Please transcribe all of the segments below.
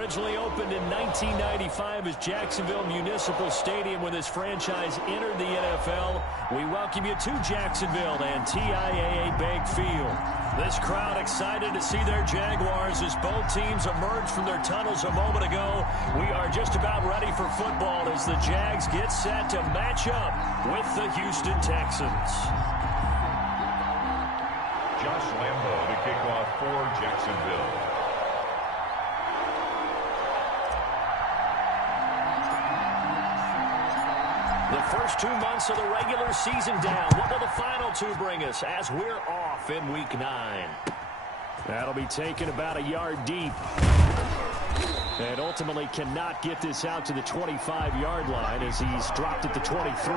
originally opened in 1995 as Jacksonville Municipal Stadium when this franchise entered the NFL. We welcome you to Jacksonville and TIAA Bank Field. This crowd excited to see their Jaguars as both teams emerged from their tunnels a moment ago. We are just about ready for football as the Jags get set to match up with the Houston Texans. Josh Lambo to kick off for Jacksonville. The first 2 months of the regular season down. What will the final two bring us as we're off in Week 9? That'll be taken about a yard deep. And ultimately cannot get this out to the 25-yard line as he's dropped at the 23.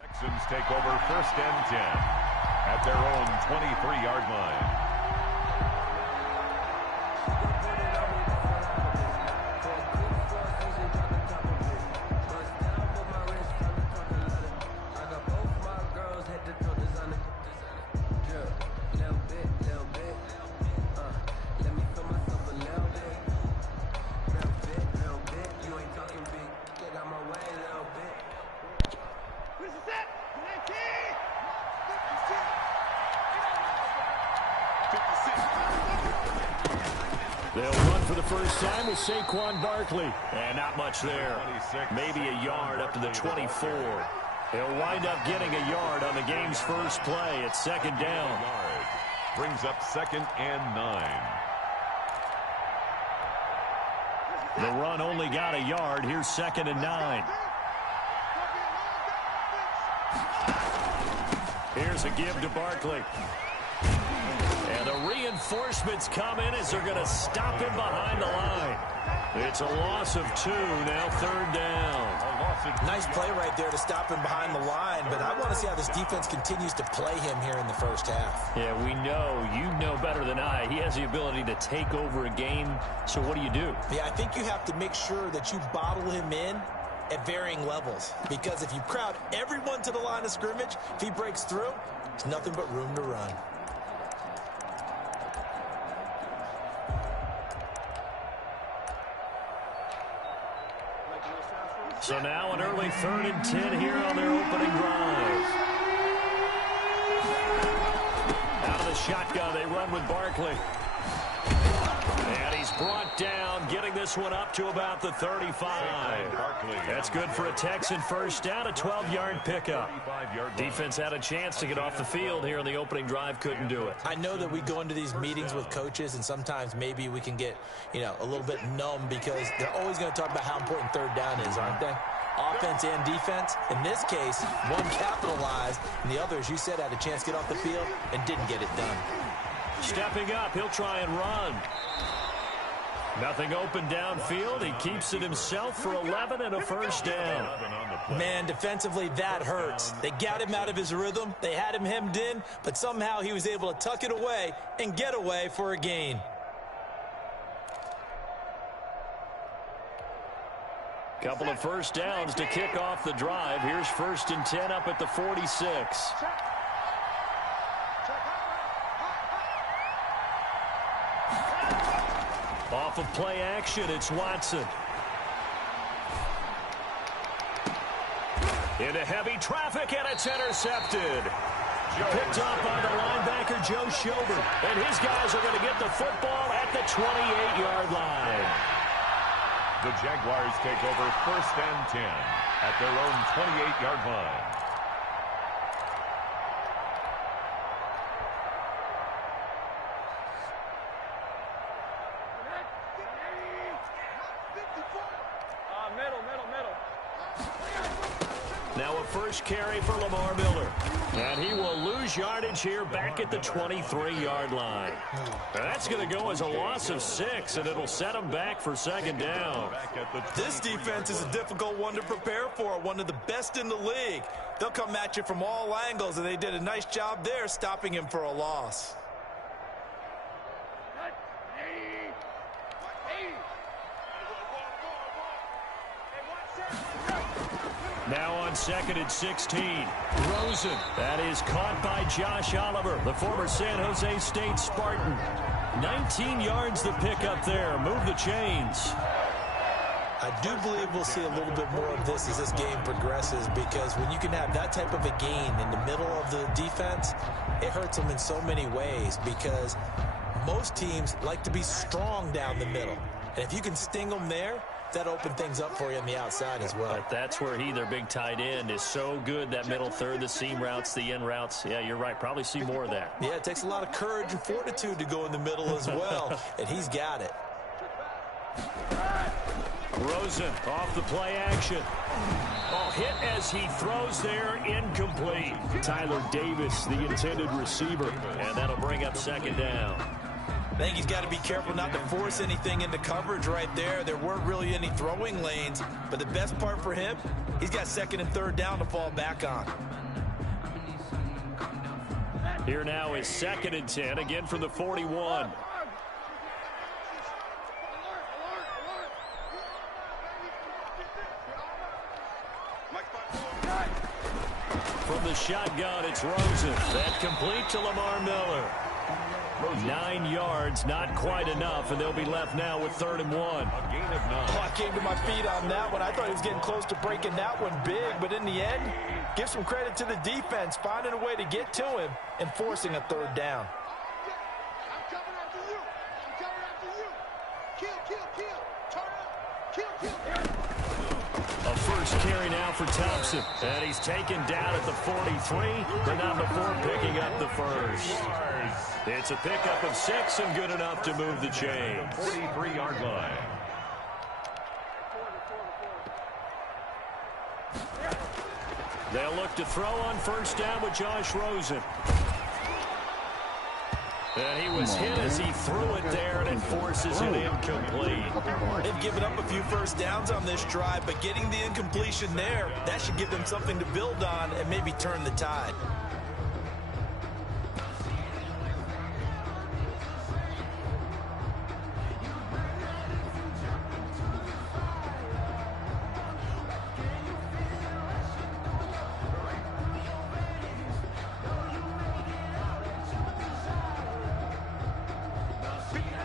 Texans take over 1st and 10 at their own 23-yard line. They'll run for the first time with Saquon Barkley. And not much there. Maybe a yard up to the 24. He'll wind up getting a yard on the game's first play at 2nd down. Brings up 2nd and 9. The run only got a yard. Here's 2nd and 9. Here's a give to Barkley. And the reinforcements come in as they're going to stop him behind the line. It's a loss of 2, now 3rd down. Nice play right there to stop him behind the line, but I want to see how this defense continues to play him here in the first half. Yeah, we know. You know better than I. He has the ability to take over a game, so what do you do? Yeah, I think you have to make sure that you bottle him in at varying levels, because if you crowd everyone to the line of scrimmage, if he breaks through, there's nothing but room to run. So now an early 3rd and 10 here on their opening drive. Out of the shotgun, they run with Barkley. And he's brought down, getting this one up to about the 35. That's good for a Texan first down, a 12-yard pickup. Defense had a chance to get off the field here on the opening drive, couldn't do it. I know that we go into these meetings with coaches, and sometimes maybe we can get, a little bit numb because they're always going to talk about how important 3rd down is, aren't they? Offense and defense. In this case, one capitalized, and the other, as you said, had a chance to get off the field and didn't get it done. Stepping up, he'll try and run. Nothing open downfield. He keeps it himself for 11 and a first down. Man, defensively, that hurts. They got him out of his rhythm. They had him hemmed in, but somehow he was able to tuck it away and get away for a gain. Couple of first downs to kick off the drive. Here's 1st and 10 up at the 46. Off of play action, it's Watson. Into heavy traffic, and it's intercepted. Picked up by the linebacker, Joe Schobert. And his guys are going to get the football at the 28-yard line. The Jaguars take over 1st and 10 at their own 28-yard line. Now a first carry for Lamar Miller. And he will lose yardage here back at the 23-yard line. That's going to go as a loss of 6, and it'll set him back for second down. This defense is a difficult one to prepare for, one of the best in the league. They'll come at you from all angles, and they did a nice job there stopping him for a loss. Now on 2nd and 16. Rosen. That is caught by Josh Oliver, the former San Jose State Spartan. 19 yards to pick up there. Move the chains. I do believe we'll see a little bit more of this as this game progresses, because when you can have that type of a gain in the middle of the defense, it hurts them in so many ways, because most teams like to be strong down the middle. And if you can sting them there, that opened things up for you on the outside as well. But that's where their big tight end, is so good, that middle third, the seam routes, the in routes. Yeah, you're right. Probably see more of that. Yeah, it takes a lot of courage and fortitude to go in the middle as well, and he's got it. Rosen off the play action. Oh, hit as he throws there, incomplete. Tyler Davis, the intended receiver, and that'll bring up second down. I think he's got to be careful not to force anything into coverage right there. There weren't really any throwing lanes, but the best part for him, he's got 2nd and 3rd down to fall back on. Here now is 2nd and 10, again from the 41. From the shotgun, it's Rosen. That complete to Lamar Miller. 9 yards, not quite enough, and they'll be left now with 3rd and 1. A gain of 9. Oh, I came to my feet on that one. I thought he was getting close to breaking that one big, but in the end, give some credit to the defense, finding a way to get to him and forcing a 3rd down. I'm coming after you. I'm coming after you. Kill. Turn up. Kill. A first carry now for Thompson, and he's taken down at the 43, but not before picking up the first. It's a pickup of 6 and good enough to move the chains. 43-yard line. They'll look to throw on first down with Josh Rosen. And he was hit as he threw it there, and it forces it incomplete. They've given up a few first downs on this drive, but getting the incompletion there, that should give them something to build on and maybe turn the tide.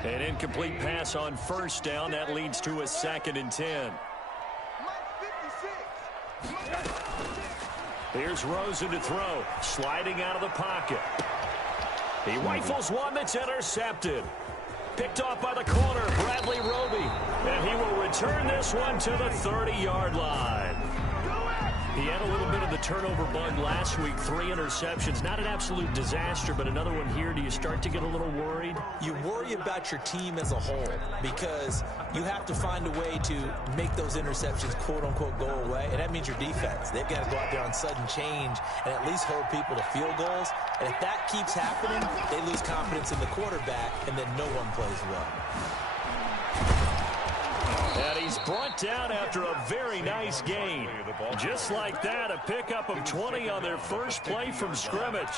An incomplete pass on first down. That leads to a 2nd and 10. Here's Rosen to throw. Sliding out of the pocket. He rifles one that's intercepted. Picked off by the corner, Bradley Roby. And he will return this one to the 30-yard line. He had a little bit of the turnover bug last week, 3 interceptions. Not an absolute disaster, but another one here. Do you start to get a little worried? You worry about your team as a whole, because you have to find a way to make those interceptions, quote-unquote, go away, and that means your defense. They've got to go out there on sudden change and at least hold people to field goals. And if that keeps happening, they lose confidence in the quarterback, and then no one plays well. And he's brought down after a very nice gain. Just like that, a pickup of 20 on their first play from scrimmage.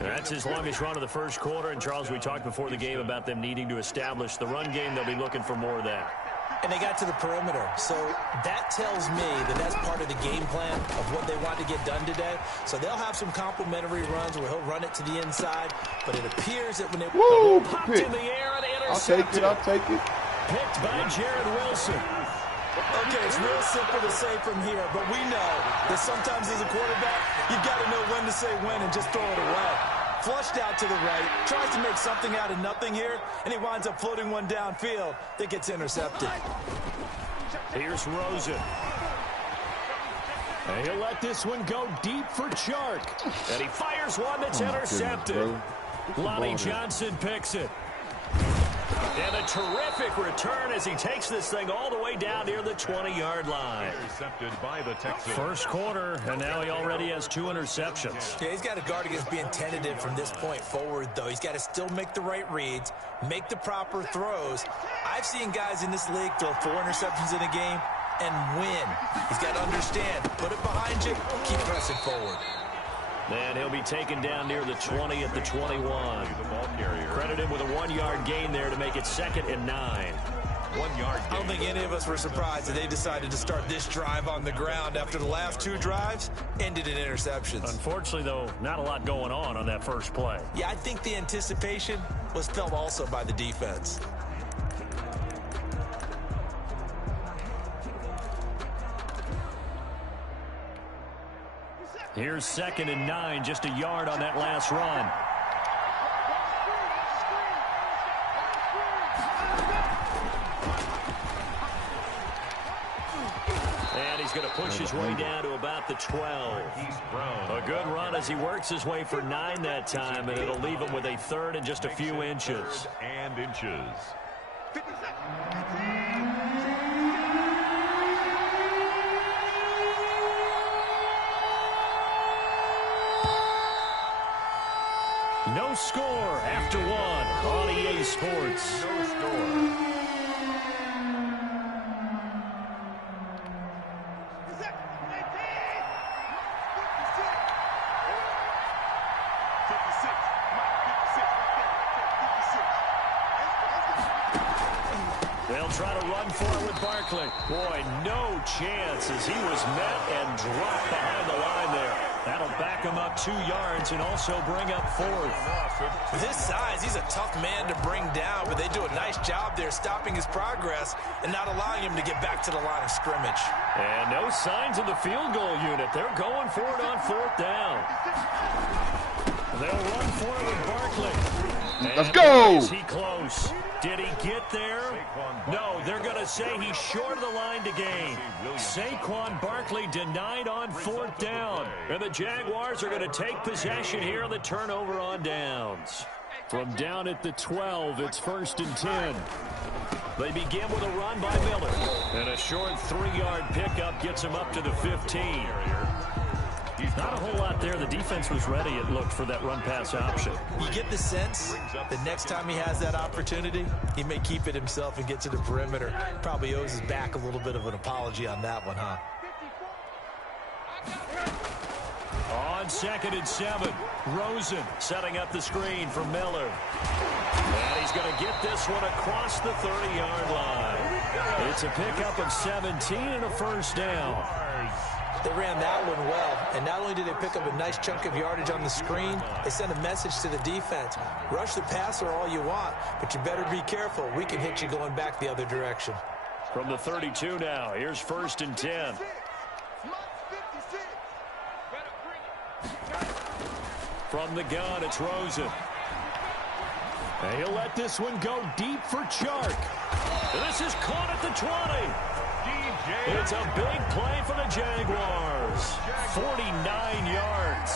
That's his longest run of the first quarter. And, Charles, we talked before the game about them needing to establish the run game. They'll be looking for more of that. And they got to the perimeter. So that tells me that that's part of the game plan of what they want to get done today. So they'll have some complimentary runs where he'll run it to the inside. But it appears that when they popped in the air and intercepted. I'll take it. Picked by Jared Wilson. Okay, it's real simple to say from here, but we know that sometimes as a quarterback, you've got to know when to say when and just throw it away. Flushed out to the right, tries to make something out of nothing here, and he winds up floating one downfield that gets intercepted. Here's Rosen. And he'll let this one go deep for Chark. And he fires one that's intercepted. Lonnie Johnson picks it. And a terrific return as he takes this thing all the way down near the 20-yard line. Intercepted by the Texans. First quarter, and now he already has 2 interceptions. Yeah, he's got to guard against being tentative from this point forward, though. He's got to still make the right reads, make the proper throws. I've seen guys in this league throw 4 interceptions in a game and win. He's got to understand, put it behind you, keep pressing forward. And he'll be taken down near the 20 at the 21. The ball carrier. Credited with a 1-yard gain there to make it 2nd and 9. 1 yard gain. I don't think any of us were surprised that they decided to start this drive on the ground after the last 2 drives ended in interceptions. Unfortunately, though, not a lot going on that first play. Yeah, I think the anticipation was felt also by the defense. Here's 2nd and 9, just a yard on that last run. And he's going to push his way down to about the 12. A good run as he works his way for 9 that time, and it'll leave him with a 3rd and just a few inches. And inches. No score after 1 on EA Sports. No score. They'll try to run for it with Barkley. Boy, no chance as he was met and dropped behind the line there. That'll back him up 2 yards and also bring up 4th. With his size, he's a tough man to bring down, but they do a nice job there stopping his progress and not allowing him to get back to the line of scrimmage. And no signs of the field goal unit. They're going for it on 4th down. They'll run for it with Barkley. And let's go! Is he close? Did he get there? No, they're going to say he's short of the line to gain. Saquon Barkley denied on 4th down. And the Jaguars are going to take possession here on the turnover on downs. From down at the 12, it's 1st and 10. They begin with a run by Miller. And a short 3-yard pickup gets him up to the 15. Not a whole lot there. The defense was ready, it looked, for that run-pass option. You get the sense that next time he has that opportunity, he may keep it himself and get to the perimeter. Probably owes his back a little bit of an apology on that one, huh? On 2nd and 7, Rosen setting up the screen for Miller. And he's going to get this one across the 30-yard line. It's a pickup of 17 and a 1st down. They ran that one well, and not only did they pick up a nice chunk of yardage on the screen, they sent a message to the defense. Rush the passer all you want, but you better be careful. We can hit you going back the other direction. From the 32 now, here's 1st and 10. From the gun, it's Rosen. And he'll let this one go deep for Chark. This is caught at the 20. It's a big play for the Jaguars. 49 yards.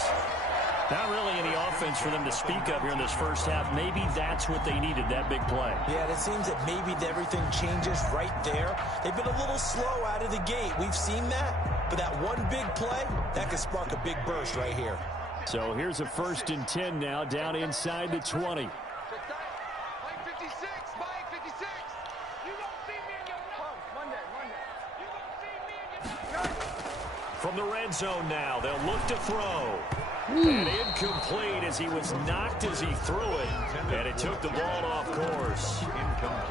Not really any offense for them to speak of here in this first half. Maybe that's what they needed, that big play. Yeah, and it seems that maybe everything changes right there. They've been a little slow out of the gate. We've seen that. But that one big play, that could spark a big burst right here. So here's a 1st and 10 now, down inside the 20. From the red zone now, they'll look to throw. And incomplete as he was knocked as he threw it. And it took the ball off course.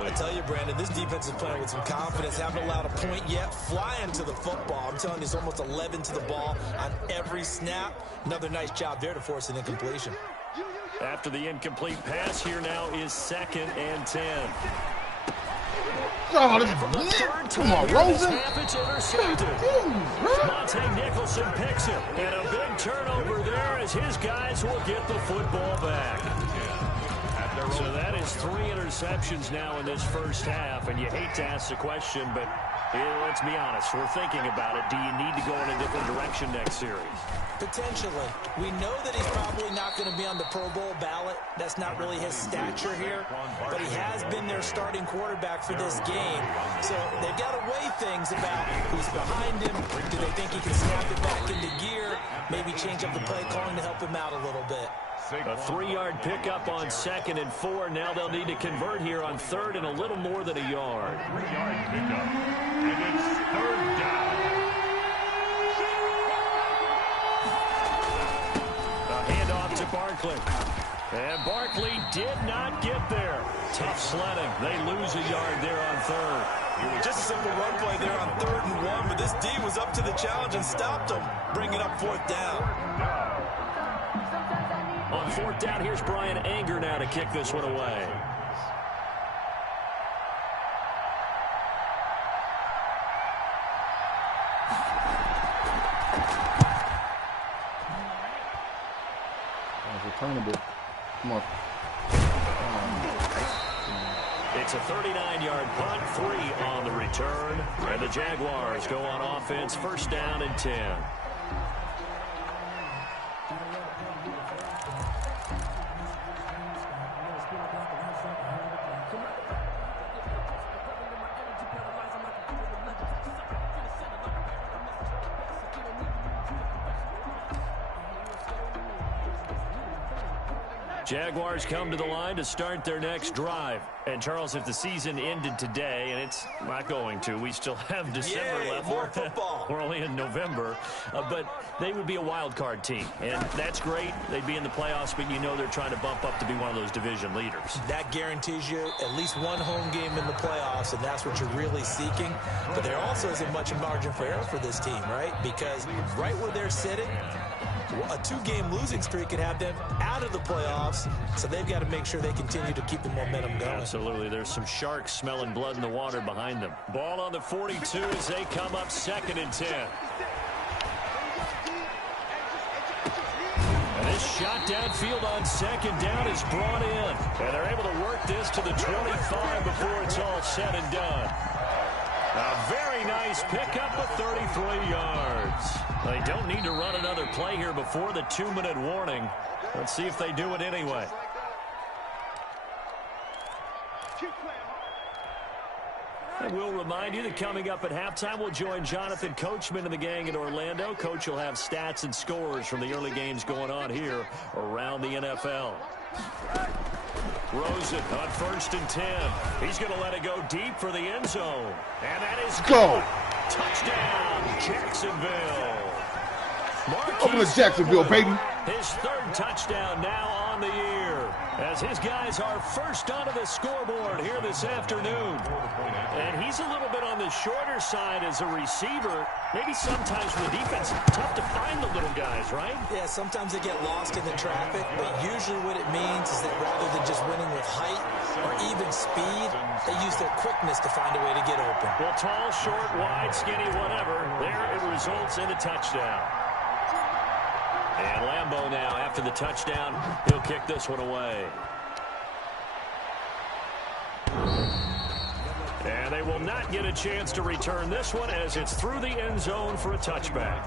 I tell you, Brandon, this defense is playing with some confidence. Haven't allowed a point yet. Flying to the football. I'm telling you, it's almost 11 to the ball on every snap. Another nice job there to force an incompletion. After the incomplete pass, here now is 2nd and 10. Oh, this is come on, Rosen. It's intercepted. Monte Nicholson picks it. And a big turnover there as his guys will get the football back. So that is 3 interceptions now in this first half. And you hate to ask the question, but Yeah, let's be honest. We're thinking about it. Do you need to go in a different direction next series? Potentially. We know that he's probably not going to be on the Pro Bowl ballot. That's not really his stature here. But he has been their starting quarterback for this game. So they've got to weigh things about who's behind him. Do they think he can snap it back into gear? Maybe change up the play calling to help him out a little bit. A 3-yard pickup on 2nd and 4. Now they'll need to convert here on 3rd and a little more than a yard. 3-yard pickup. And it's 3rd down. A handoff to Barkley. And Barkley did not get there. Tough sledding. They lose a yard there on 3rd. Just a simple run play there on 3rd and 1, but this D was up to the challenge and stopped him, bringing up 4th down. On 4th down, here's Brian Anger now to kick this one away. Returnable. Come on. It's a 39-yard punt, 3 on the return. And the Jaguars go on offense, 1st down and 10. Jaguars come to the line to start their next drive. And, Charles, if the season ended today, and it's not going to, we still have December left. More football. We're only in November. But they would be a wild card team. And that's great. They'd be in the playoffs, but you know they're trying to bump up to be one of those division leaders. That guarantees you at least one home game in the playoffs, and that's what you're really seeking. But there also isn't much margin for error for this team, right? Because right where they're sitting, a 2-game losing streak could have them out of the playoffs, so they've got to make sure they continue to keep the momentum going. Absolutely. There's some sharks smelling blood in the water behind them. Ball on the 42 as they come up 2nd and 10. And this shot downfield on 2nd down is brought in. And they're able to work this to the 25 before it's all said and done. A very nice pickup of 33 yards. They don't need to run another play here before the 2-minute warning. Let's see if they do it anyway. And we'll remind you that coming up at halftime, we'll join Jonathan Coachman and the gang in Orlando. Coach will have stats and scores from the early games going on here around the NFL. Rosen on 1st and 10. He's going to let it go deep for the end zone. And that is go. Touchdown, Jacksonville. Over to Jacksonville, baby. His 3rd touchdown now on the year, as his guys are first onto the scoreboard here this afternoon. And he's a little bit on the shorter side as a receiver. Maybe sometimes for the defense, tough to find the little guys, right? Yeah, sometimes they get lost in the traffic, but usually what it means is that rather than just winning with height or even speed, they use their quickness to find a way to get open. Well, tall, short, wide, skinny, whatever, there it results in a touchdown. And Lambeau now, after the touchdown, he'll kick this one away. And they will not get a chance to return this one as it's through the end zone for a touchback.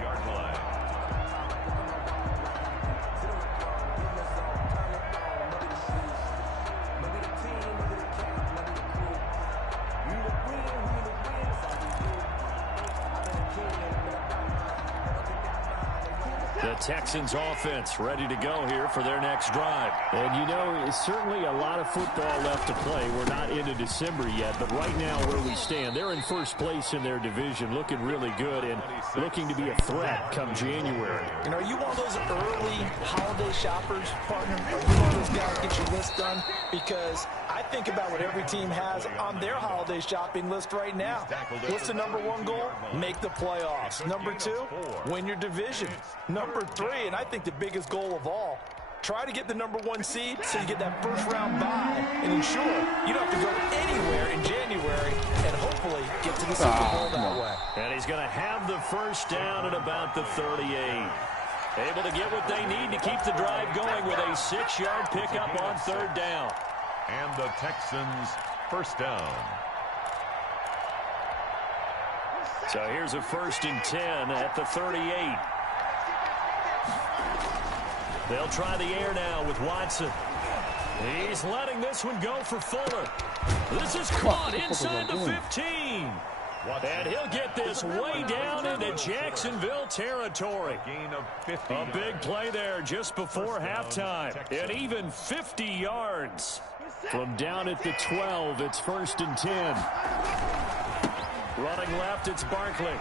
The Texans offense ready to go here for their next drive. And you know, it's certainly a lot of football left to play. We're not into December yet, but right now where we stand, they're in first place in their division, looking really good and looking to be a threat come January. And are you one of those early holiday shoppers, partner? Are you one of those guys get your list done? Because I think about what every team has on their holiday shopping list right now. What's the #1 goal? Make the playoffs. #2, win your division. #3, and I think the biggest goal of all, try to get the #1 seed so you get that first-round bye and ensure you don't have to go anywhere in January and hopefully get to the Super Bowl that way. And he's going to have the first down at about the 38. Able to get what they need to keep the drive going with a 6-yard pickup on 3rd down. And the Texans first down. So here's a 1st and 10 at the 38. They'll try the air now with Watson. He's letting this one go for Fuller. This is caught inside the 15. And he'll get this way down into Jacksonville territory. A big play there just before halftime. And even 50 yards. From down at the 12, it's 1st and 10. Running left, it's Barkley.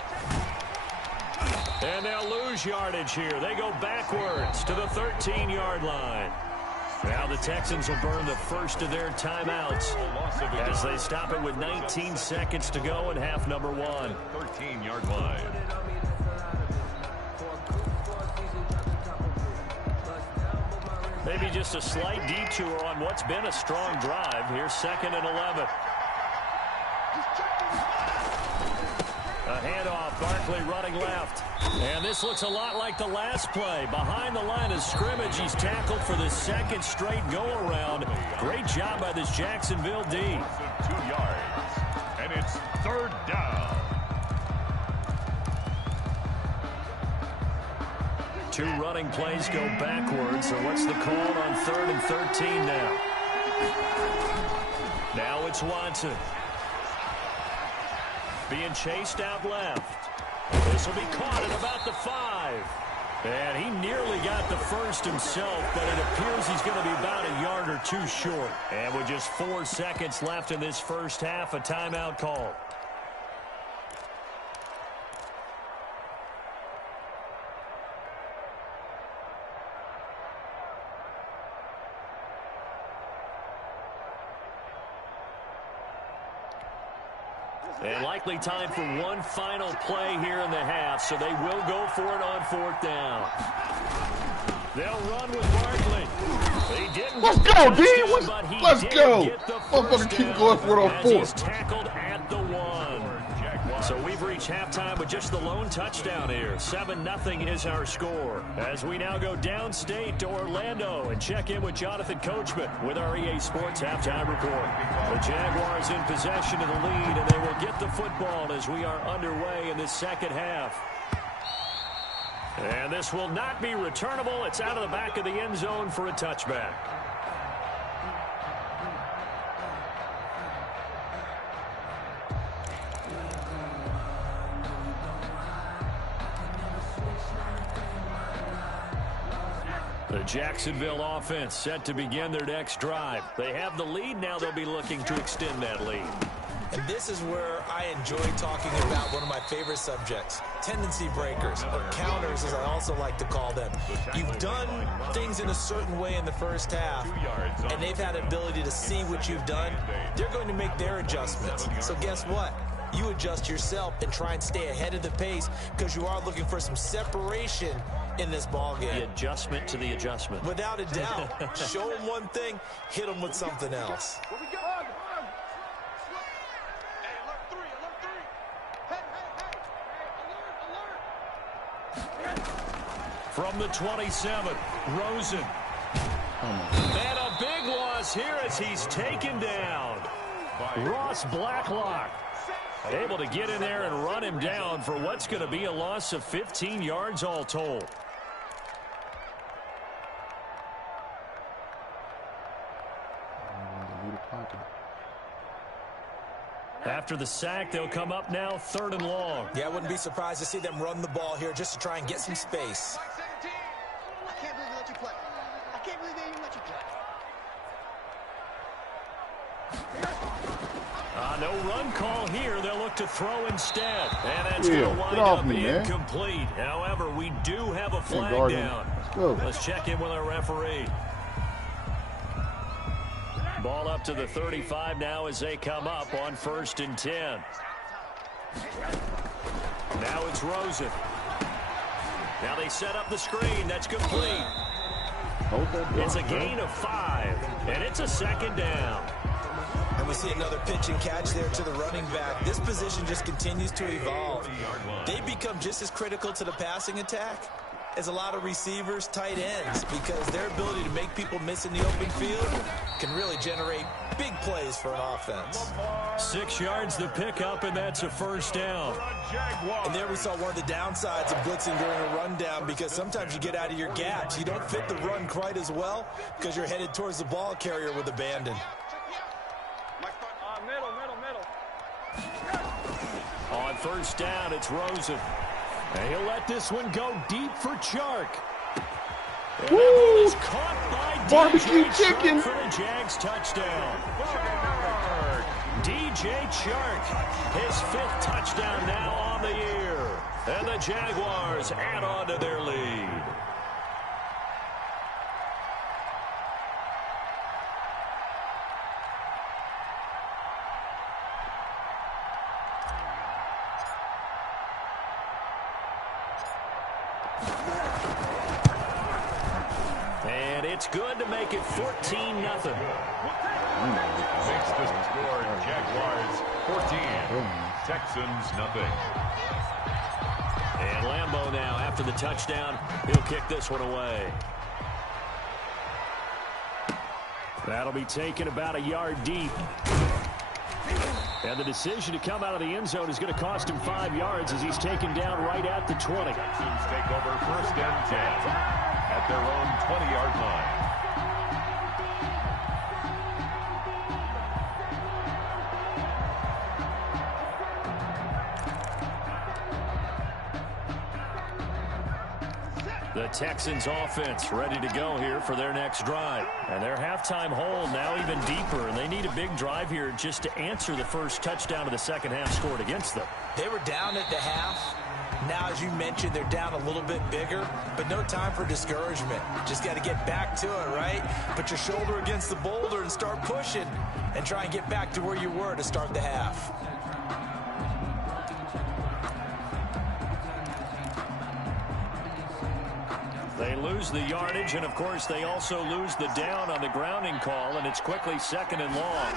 And they'll lose yardage here. They go backwards to the 13-yard line. Now the Texans will burn the first of their timeouts as they stop it with 19 seconds to go in half number 1. 13-yard line. Maybe just a slight detour on what's been a strong drive. Here's 2nd and 11. A handoff, Barkley running left. And this looks a lot like the last play. Behind the line of scrimmage, he's tackled for the 2nd straight go-around. Great job by this Jacksonville D. 2 yards. And it's 3rd down. 2 running plays go backwards. So what's the call on 3rd and 13 now? Now it's Watson. Being chased out left. This will be caught at about the 5. And he nearly got the first himself, but it appears he's going to be about a yard or 2 short. And with just 4 seconds left in this first half, a timeout call. And likely time for one final play here in the half, so they will go for it on 4th down. They'll run with Barkley. He didn't Let's go, D. Let's go. Motherfucker keep going for it on 4th. He's tackled at the 1. So we've reached halftime with just the lone touchdown here. 7-0 is our score. As we now go downstate to Orlando and check in with Jonathan Coachman with our EA Sports Halftime Report. The Jaguars in possession of the lead, and they will get the football as we are underway in this second half. And this will not be returnable. It's out of the back of the end zone for a touchback. The Jacksonville offense set to begin their next drive. They have the lead. Now they'll be looking to extend that lead. And this is where I enjoy talking about one of my favorite subjects, tendency breakers, or counters as I also like to call them. You've done things in a certain way in the first half, and they've had the ability to see what you've done. They're going to make their adjustments. So guess what? You adjust yourself and try and stay ahead of the pace because you are looking for some separation in this ball game. The adjustment to the adjustment. Without a doubt. Show them one thing, hit them with something else. Where we go? Hey, alert 3, alert 3. Hey, alert. From the 27, Rosen. And a big loss here as he's taken down. Ross Blacklock able to get in there and run him down for what's going to be a loss of 15 yards all told. After the sack, they'll come up now 3rd and long. Yeah, I wouldn't be surprised to see them run the ball here just to try and get some space. I can't believe they let you play. I can't believe they even let you play. No run call here. They'll look to throw instead. And that's going to wind up incomplete. However, we do have a flag down. Let's check in with our referee. Ball up to the 35 now as they come up on 1st and 10. Now it's Rosen. Now they set up the screen. That's complete. It's a gain of 5, and it's a 2nd down. And we see another pitch and catch there to the running back. This position just continues to evolve. They become just as critical to the passing attack is a lot of receivers, tight ends, because their ability to make people miss in the open field can really generate big plays for an offense. 6 yards the pickup, and that's a first down. And there we saw one of the downsides of blitzing during a rundown, because sometimes you get out of your gaps. You don't fit the run quite as well because you're headed towards the ball carrier with abandon. On first down, it's Rosen. And he'll let this one go deep for Chark. And that ball is caught by Barbecue DJ chicken Chark for the Jags touchdown. DJ Chark, his 5th touchdown now on the year. And the Jaguars add on to their lead. And it's good to make it 14-0. Makes the score Jaguars 14, Texans nothing. And Lambeau now, after the touchdown, he'll kick this one away. That'll be taken about a yard deep. And the decision to come out of the end zone is going to cost him 5 yards as he's taken down right at the 20. Texans take over first and 10 at their own 20-yard line. The Texans offense ready to go here for their next drive. And their halftime hole now even deeper, and they need a big drive here just to answer the first touchdown of the second half scored against them. They were down at the half. Now, as you mentioned, they're down a little bit bigger, but no time for discouragement. Just got to get back to it, right? Put your shoulder against the boulder and start pushing and try and get back to where you were to start the half. They lose the yardage, and, of course, they also lose the down on the grounding call, and it's quickly 2nd and long.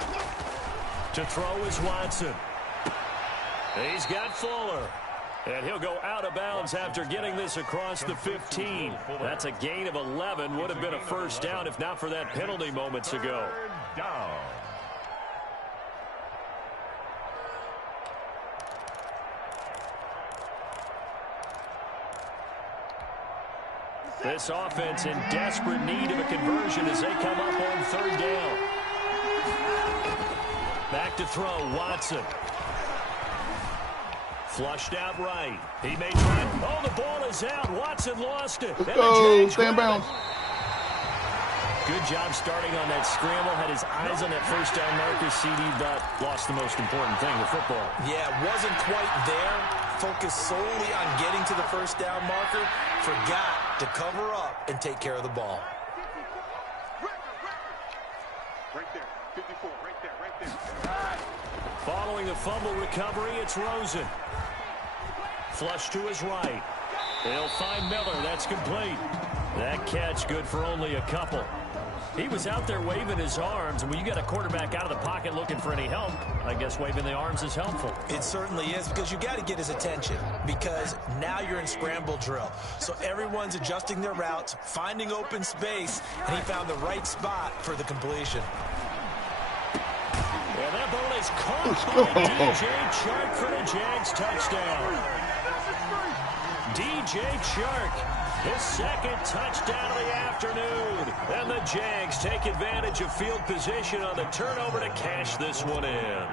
To throw is Watson. He's got Fuller. And he'll go out of bounds after getting this across the 15. That's a gain of 11. Would have been a first down if not for that penalty moments ago. Down. This offense in desperate need of a conversion as they come up on 3rd down. Back to throw, Watson. Flushed out right. He may try. Oh, the ball is out. Watson lost it. Let's go. Stay in bounds. Good job starting on that scramble. Had his eyes on that first down marker. CD, but lost the most important thing, the football. Yeah, wasn't quite there. Focused solely on getting to the first down marker. Forgot to cover up and take care of the ball. Right there. 54. Right there. Right there. Following the fumble recovery, it's Rosen. Flush to his right. They'll find Miller. That's complete. That catch good for only a couple. He was out there waving his arms, and when you got a quarterback out of the pocket looking for any help, I guess waving the arms is helpful. It certainly is, because you got to get his attention, because now you're in scramble drill. So everyone's adjusting their routes, finding open space, and he found the right spot for the completion. And that ball is caught by DJ Chark for the Jags touchdown. DJ Chark, his 2nd touchdown of the afternoon. And the Jags take advantage of field position on the turnover to cash this one in.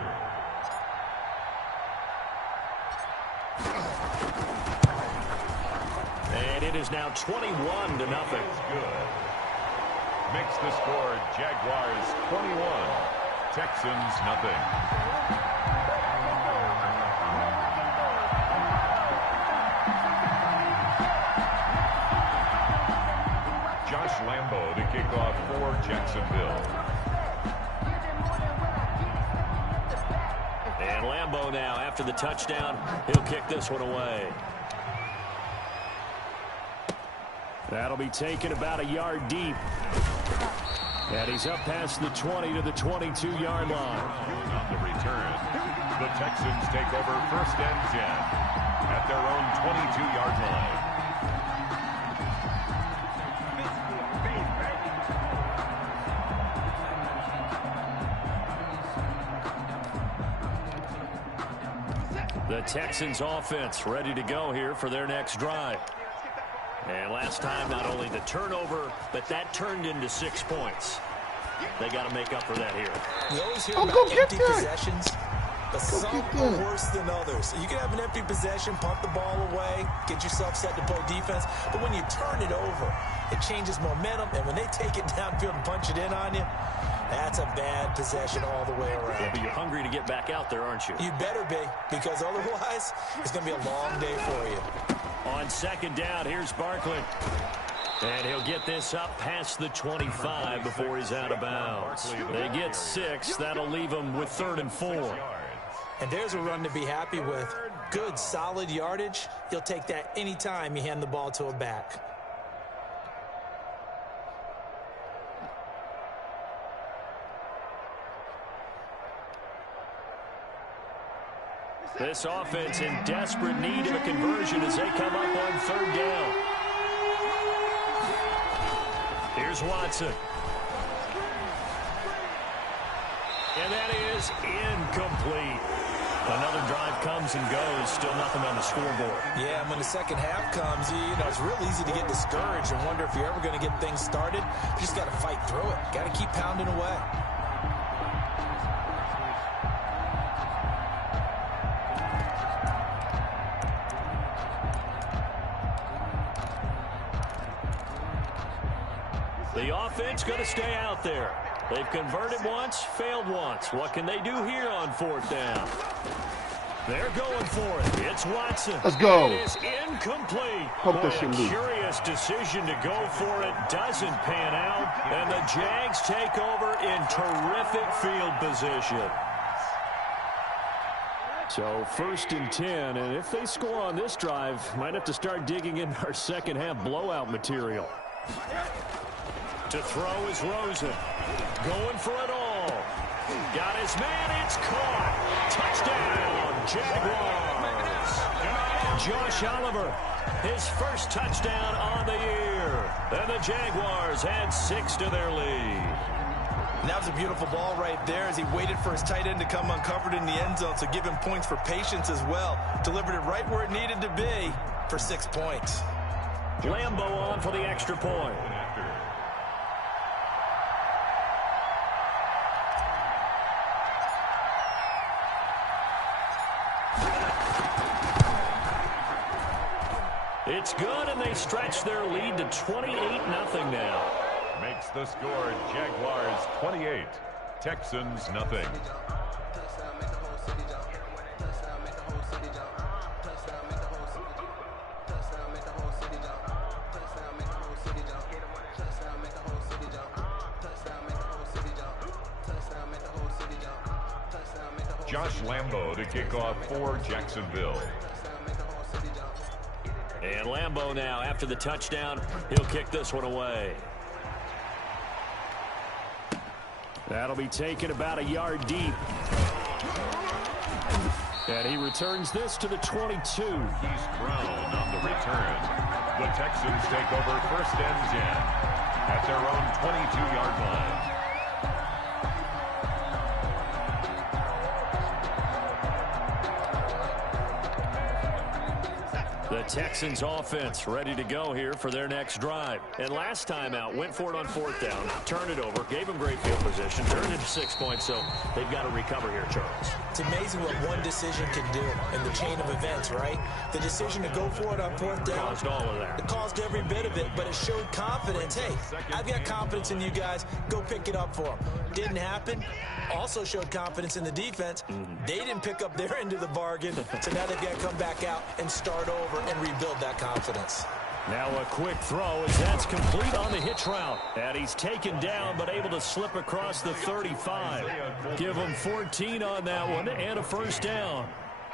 And it is now 21-0. Good. Makes the score Jaguars 21, Texans nothing. Josh Lambeau to kick off for Jacksonville. And Lambeau now, after the touchdown, he'll kick this one away. That'll be taken about a yard deep. And he's up past the 20 to the 22-yard line. On the return, the Texans take over first and 10 at their own 22-yard line. The Texans offense ready to go here for their next drive. And last time, not only the turnover, but that turned into 6 points. They got to make up for that here. We always hear about empty possessions, but some are worse than others. You can have an empty possession, punt the ball away, get yourself set to play defense, but when you turn it over, it changes momentum, and when they take it downfield and punch it in on you, that's a bad possession all the way around. Yeah, but you're hungry to get back out there, aren't you? You better be, because otherwise, it's going to be a long day for you. On second down, here's Barkley. And he'll get this up past the 25 before he's out of bounds. They get 6. That'll leave them with 3rd and 4. And there's a run to be happy with. Good, solid yardage. You'll take that anytime you hand the ball to a back. This offense in desperate need of a conversion as they come up on 3rd down. Here's Watson. And that is incomplete. Another drive comes and goes. Still nothing on the scoreboard. Yeah, and when the second half comes, you know, it's real easy to get discouraged and wonder if you're ever going to get things started. You just got to fight through it. Got to keep pounding away. The offense going to stay out there. They've converted once, failed once. What can they do here on 4th down? They're going for it. It's Watson. Let's go. It is incomplete. Hope that should lose. Curious decision to go for it. Doesn't pan out. And the Jags take over in terrific field position. So 1st and 10. And if they score on this drive, might have to start digging in our second half blowout material. To throw is Rosen. Going for it all. Got his man. It's caught. Touchdown, Jaguars. Josh Oliver, his first touchdown on the year. And the Jaguars add 6 to their lead. And that was a beautiful ball right there as he waited for his tight end to come uncovered in the end zone, so give him points for patience as well. Delivered it right where it needed to be for 6 points. Lambo on for the extra point. It's good, and they stretch their lead to 28-0 now. Makes the score Jaguars 28, Texans nothing. Josh Lambo to kick off for Jacksonville. And Lambo now, after the touchdown, he'll kick this one away. That'll be taken about a yard deep. And he returns this to the 22. He's Brown on the return. The Texans take over 1st and 10 at their own 22-yard line. The Texans offense ready to go here for their next drive. And last time out, went for it on 4th down, turned it over, gave them great field position, turned it to 6 points, so they've got to recover here, Charles. It's amazing what one decision can do in the chain of events, right? The decision to go for it on 4th down. Caused all of that. It caused every bit of it, but it showed confidence. Hey, I've got confidence in you guys. Go pick it up for them. Didn't happen. Also showed confidence in the defense. They didn't pick up their end of the bargain, so now they've got to come back out and start over and rebuild that confidence. Now a quick throw as that's complete on the hitch route. And he's taken down but able to slip across the 35. Give him 14 on that one and a 1st down.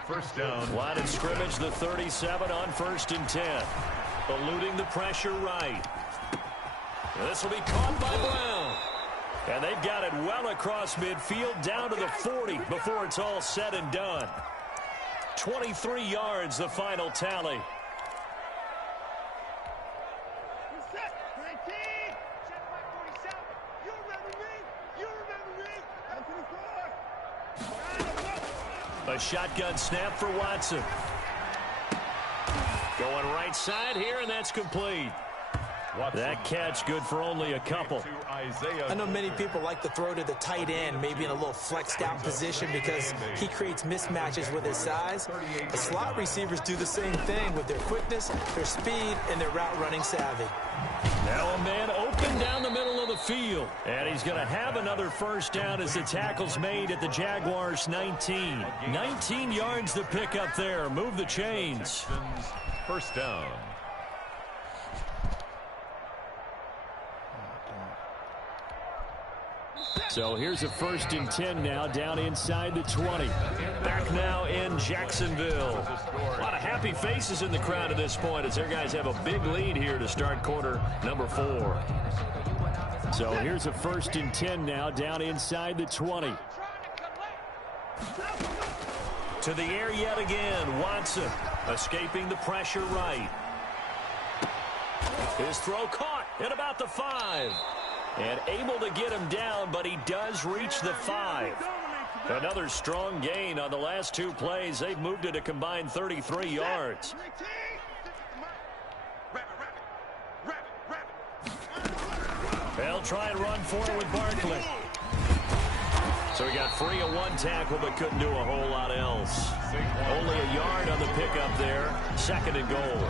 1st down. Line of scrimmage, the 37 on 1st and 10. Eluding the pressure right. This will be caught by Brown. And they've got it well across midfield down to the 40 before it's all said and done. 23 yards, the final tally. A A shotgun snap for Watson. Going right side here, and that's complete. That catch good for only a couple. I know many people like to throw to the tight end, maybe in a little flexed out position because he creates mismatches with his size. The slot receivers do the same thing with their quickness, their speed, and their route running savvy. Now a man open down the middle of the field. And he's going to have another first down as the tackle's made at the Jaguars 19. 19 yards to pick up there. Move the chains. First down. So here's a 1st and 10 now, down inside the 20. Back now in Jacksonville. A lot of happy faces in the crowd at this point as their guys have a big lead here to start quarter number 4. So here's a 1st and 10 now, down inside the 20. To the air yet again, Watson escaping the pressure right. His throw caught at about the 5. And able to get him down, but he does reach the 5. Another strong gain on the last 2 plays. They've moved it a combined 33 yards. They'll try and run forward with Barkley. So he got free of 1 tackle, but couldn't do a whole lot else. Only a yard on the pickup there. 2nd and goal.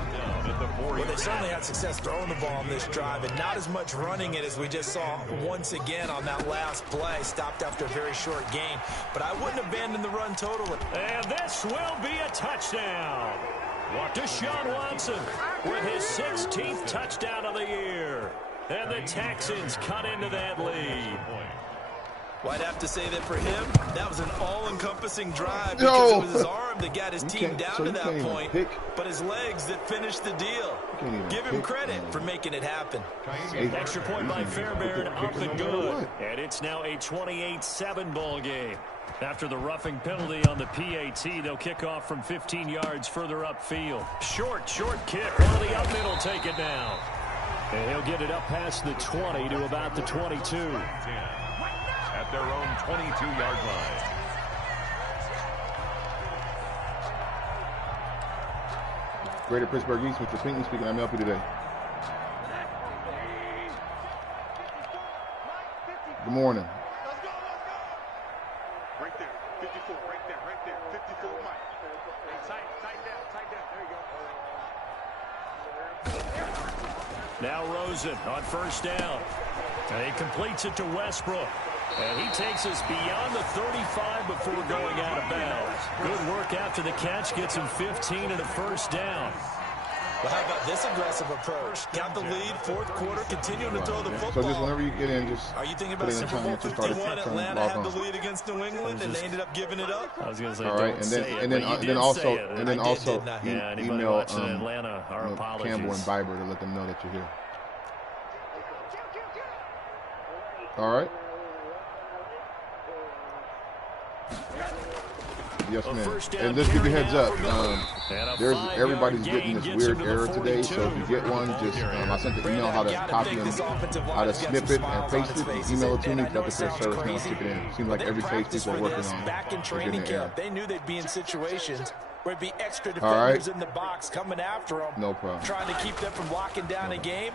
Well, they certainly had success throwing the ball on this drive, and not as much running it as we just saw once again on that last play. Stopped after a very short gain, but I wouldn't abandon the run totally. And this will be a touchdown. Deshaun Watson with his 16th touchdown of the year. And the Texans cut into that lead. Well, I'd have to say that for him, that was an all-encompassing drive because it was his arm that got his team down to that point, but his legs that finished the deal. Give him credit for making it happen. Extra point by Fairbairn, up and good. And it's now a 28-7 ball game. After the roughing penalty on the PAT, they'll kick off from 15 yards further upfield. Short kick. One of the up middle take it down. And he'll get it up past the 20 to about the 22. At their own 22-yard line. Greater Pittsburgh East, Mr. Pinckney speaking. I'm helping you today. Good morning. Let's go. Right there, 54, right there, 54, Mike. Tight down, there you go. Now Rosen on first down. And he completes it to Westbrook. And he takes us beyond the 35 before going out of bounds. Good work after the catch. Gets him 15 and a first down. Well, how about this aggressive approach? Got the lead, 4th quarter, continuing to throw the football. So just whenever you get in, just are you thinking about Super Bowl 51? Atlanta had the lead against New England, and they ended up giving it up. I was going to say, all right, and then also email Atlanta our apologies. Campbell and Biber to let them know that you're here. All right. Yes, ma'am. And just give you a heads up. Everybody's getting this weird error today, so if you get one, just I sent the email how to copy and how to snip it and paste it. And email it to me. Let the service now stick it in. Seems like every case people are working on. Back in training camp, they knew they'd be in situations where it'd be extra defenders in the box coming after them. No problem. Trying to keep them from locking down a game.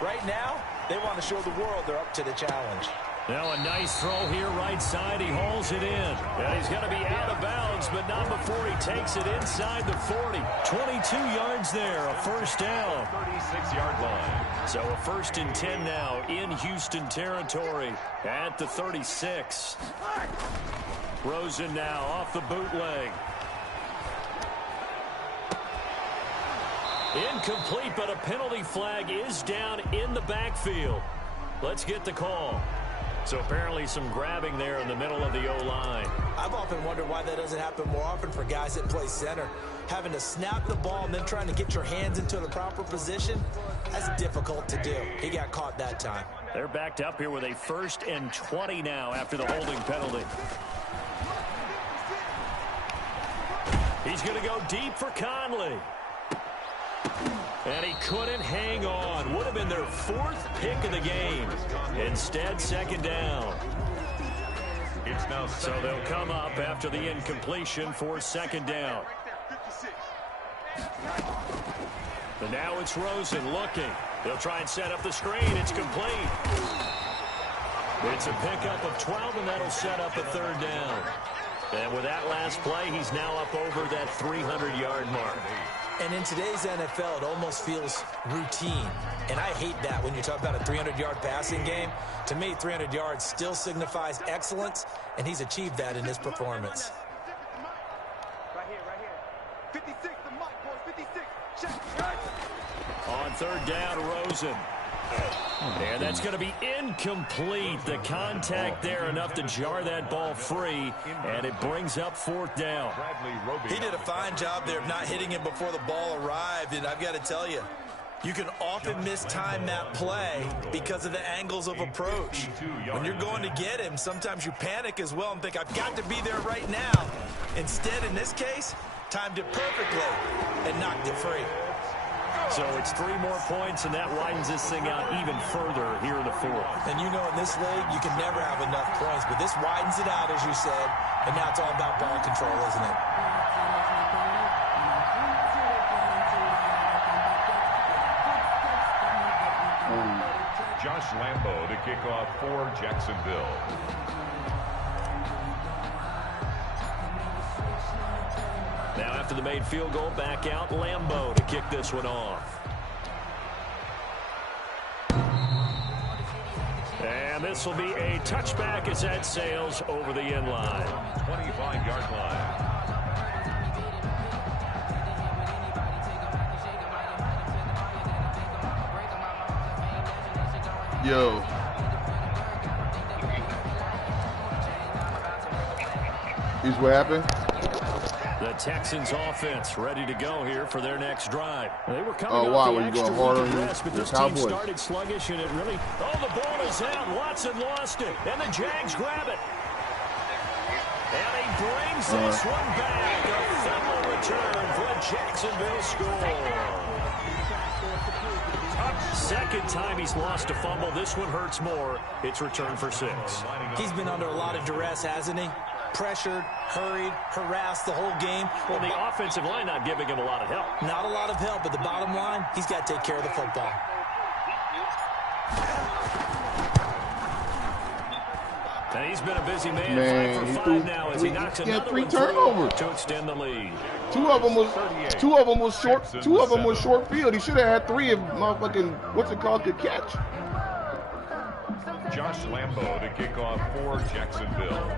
Right now, they want to show the world they're up to the challenge. Now a nice throw here right side. He hauls it in. And he's going to be out of bounds, but not before he takes it inside the 40. 22 yards there, a first down. 36-yard line. So a 1st and 10 now in Houston territory at the 36. Rosen now off the bootleg. Incomplete, but a penalty flag is down in the backfield. Let's get the call. So apparently some grabbing there in the middle of the O-line. I've often wondered why that doesn't happen more often for guys that play center. Having to snap the ball and then trying to get your hands into the proper position, that's difficult to do. He got caught that time. They're backed up here with a 1st and 20 now after the holding penalty. He's going to go deep for Conley. And he couldn't hang on. Would have been their 4th pick of the game. Instead, 2nd down. It's now so they'll come up after the incompletion for second down. And now it's Rosen looking. They'll try and set up the screen. It's complete. It's a pickup of 12, and that'll set up a third down. And with that last play, he's now up over that 300-yard mark. And in today's NFL, it almost feels routine. And I hate that when you talk about a 300-yard passing game. To me, 300 yards still signifies excellence, and he's achieved that in his performance. Right here. 56, the mic, boys, 56. Check. On third down, Rosen. And that's going to be incomplete. The contact there enough to jar that ball free, and it brings up fourth down. He did a fine job there of not hitting him before the ball arrived, and I've got to tell you, you can often mistime that play because of the angles of approach. When you're going to get him, sometimes you panic as well and think, I've got to be there right now. Instead, in this case, timed it perfectly and knocked it free. So it's 3 more points, and that widens this thing out even further here in the fourth. And you know in this league, you can never have enough points, but this widens it out, as you said, and now it's all about ball control, isn't it? Josh Lambo to kick off for Jacksonville. Now after the made field goal, back out Lambo to kick this one off. And this will be a touchback as that sails over the end line. 25-yard line. Yo. Here's what happened. The Texans offense ready to go here for their next drive. They were coming wow, off the extra harder week of rest, but this team Cowboys started sluggish, and it really... Oh, the ball is out. Watson lost it, and the Jags grab it. And he brings this one back. A fumble return for a Jacksonville score. Second time he's lost a fumble. This one hurts more. It's returned for 6. He's been under a lot of duress, hasn't he? Pressured, hurried, harassed the whole game. Well, the offensive line not giving him a lot of help. Not a lot of help, but the bottom line, he's got to take care of the football. And he's been a busy man 5 for 5 now as he knocks another 3 one turnovers to extend the lead. Two of them was short. 2 of them was short field. He should have had 3 if motherfucking what's it called could catch. Josh Lambo to kick off for Jacksonville.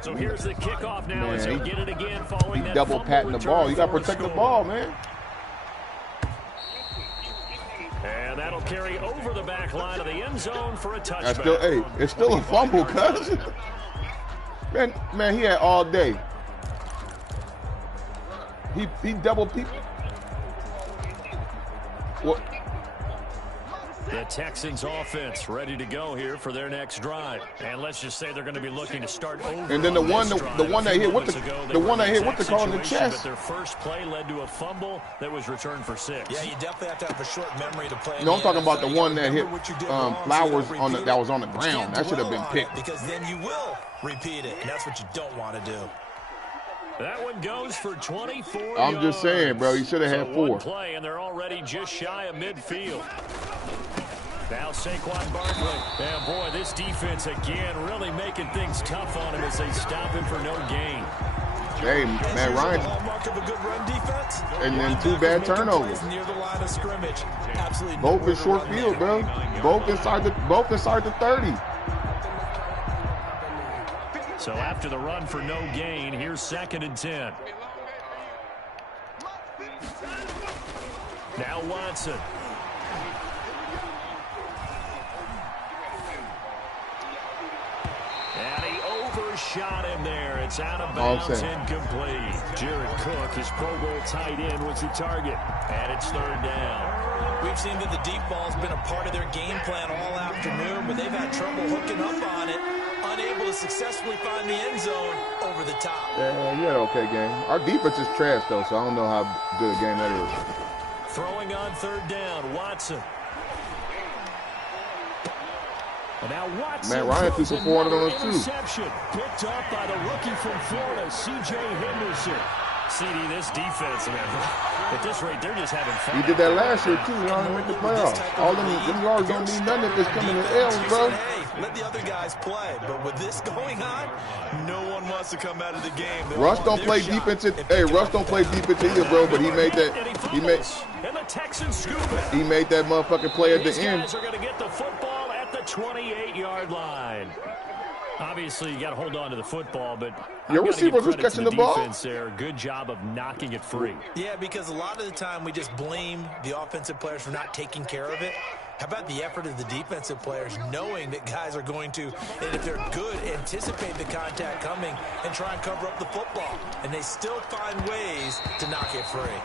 So here's the kickoff now as he'll get it again following that double patting the ball. You got to protect the ball, man. And that'll carry over the back line of the end zone for a touchback. It's still a fumble, cuz. Man, he had all day. He double people. What? The Texans offense ready to go here for their next drive. And let's just say they're going to be looking to start over. And then the one that hit with the call in the chest. But their first play led to a fumble that was returned for 6. Yeah, you definitely have to have a short memory to play. No, I'm talking about the one that hit Flowers that was on the ground. That should have been picked. Because then you will repeat it, and that's what you don't want to do. That one goes for 24 I'm just saying, bro. You should have had 4. One play, and they're already just shy of midfield. Now Saquon Barkley. And boy, this defense again really making things tough on him as they stop him for no gain. Hey, man, Ryan. Hallmark of a good run defense. And then 2 bad turnovers. Near the line of scrimmage. Absolutely. Both in short field, bro. Both inside the 30. So after the run for no gain, here's 2nd and 10. Now Watson. And he overshot him there. It's out of bounds, incomplete. Jared Cook, his Pro Bowl tight end, was the target. And it's 3rd down. We've seen that the deep ball's been a part of their game plan all afternoon, but they've had trouble hooking up on it. Unable to successfully find the end zone over the top. Yeah, you had an okay game. Our defense is trash, though, so I don't know how good a game that is. Throwing on 3rd down, Watson. Man, Ryan threw for 400 on us, too. Interception picked up by the rookie from Florida, C.J. Henderson. CD, this defense, man, at this rate, they're just having fun. He did that last year, too. He only made the playoffs. All them yards don't mean nothing if it's coming in L's, bro. Hey, let the other guys play. But with this going on, no one wants to come out of the game. Russ don't play defense. Hey, Russ don't play defense either, bro. But he made that. He made that motherfucking play at the end. These guys are going to get the football at the 28-yard line. Obviously, you got to hold on to the football, but your receivers was catching the ball. There, good job of knocking it free. Yeah, because a lot of the time we just blame the offensive players for not taking care of it. How about the effort of the defensive players, knowing that guys are going to, and if they're good, anticipate the contact coming and try and cover up the football, and they still find ways to knock it free.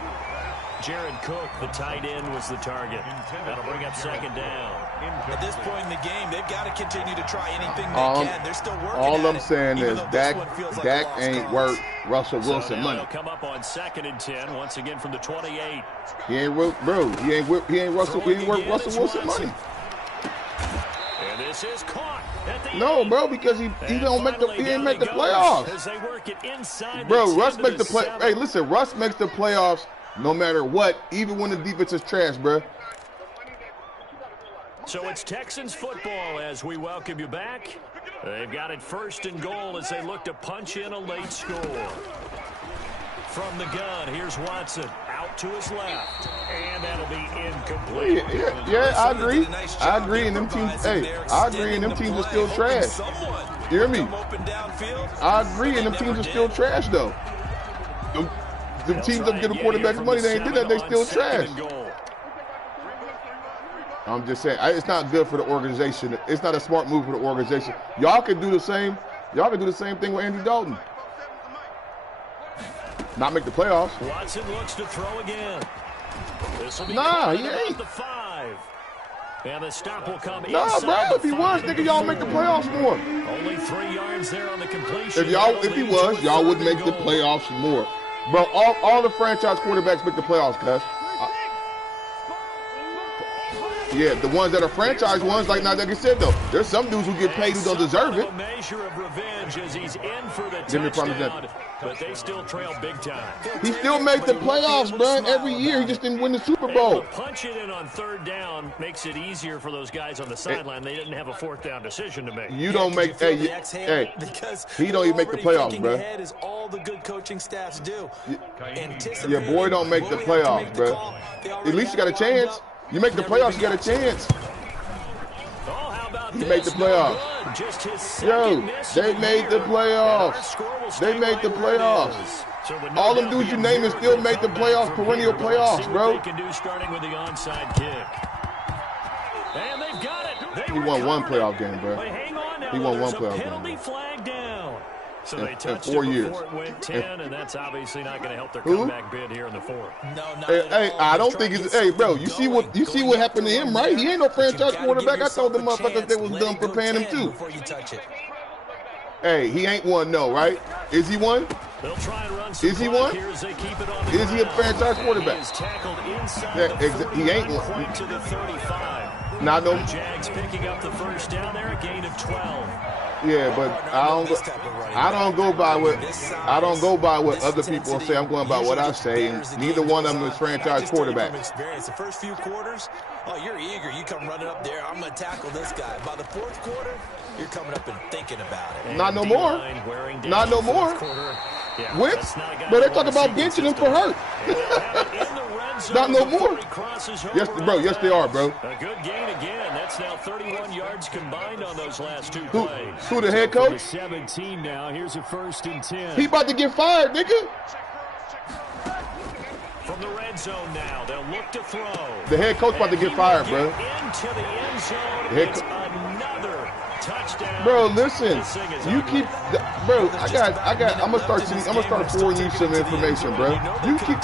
Jared Cook, the tight end, was the target. That'll bring up second down. At this point in the game, they've got to continue to try anything they can. They're still working all I'm it, saying is Dak ain't worth Russell Wilson money. They'll come up on 2nd and 10 once again from the 28. He ain't worth Russell Wilson money. And this is caught. No, bro, because he ain't make the playoffs. As they work it inside bro, Russ makes the play. Hey, listen, Russ makes the playoffs no matter what, even when the defense is trash, bro. So it's Texans football as we welcome you back. They've got it 1st and goal as they look to punch in a late score. From the gun, here's Watson out to his left, and that'll be incomplete. Yeah, I agree. I agree, and them teams. Hey, I agree, and them teams are still trash. You hear me? I agree, and them teams are still trash, though. The teams that get a quarterback's money, they ain't did that. They still trash. I'm just saying, it's not good for the organization. It's not a smart move for the organization. Y'all can do the same. Y'all can do the same thing with Andy Dalton. Not make the playoffs. Watson looks to throw again. Nah, he ain't. The 5. And the stop will come nah, bro, if he was, nigga, y'all make the playoffs more. Only 3 yards there on the completion. If he was, y'all would make the playoffs more. Bro, all the franchise quarterbacks make the playoffs, cuz. Yeah, the ones that are franchise ones, like I said, though, there's some dudes who get paid who don't deserve it. A measure of revenge as he's in for the touchdown, but they still trail big time. He still made the playoffs, bro. Every year, he just didn't win the Super Bowl. Punch it in on 3rd down makes it easier for those guys on the sideline. They didn't have a 4th down decision to make. You don't make, hey, he don't even make the playoffs, bro. Is all the good coaching staffs do. Your boy don't make the playoffs, bro. At least you got a chance. You make the playoffs, you got a chance. He made the playoffs. Yo, they made the playoffs. They made the playoffs. All them dudes you name it still made the playoffs, perennial playoffs, bro. They can do starting with the onside kick. And they've got it. He won one playoff game, bro. He won one playoff game. Penalty flag down. So they touched in 4 years. Before it went 10, and that's obviously not going to help their comeback bid here in the 4th. Hey, I don't think it's. Hey, bro, you see what happened to him, right? He ain't no franchise quarterback. I told the motherfuckers they was dumb for paying him too. Hey, he ain't one, no, right? Is he one? Is he one? Is he a franchise quarterback? He ain't one. Not no. Jags picking up the 1st down there, a gain of 12. Yeah, but I don't go by what other people say. I'm going by what I say, and neither one of them is franchise quarterback. The first few quarters, you're eager. You come running up there. I'm going to tackle this guy. By the 4th quarter, you're coming up and thinking about it. Not no more. Not no more. Wentz, but they talk about benching him for hurt. Not no more. Yes, bro. Yes, they are, bro. A good gain again. That's now 31 yards combined on those last 2 plays. Who the head coach? 17 now. Here's a 1st and 10. He about to get fired, nigga. From the red zone now, they'll look to throw. The head coach about to get fired, bro. Into the end zone. It's another touchdown. Bro, listen. You keep, bro. I'm gonna start forwarding you some information, bro. You keep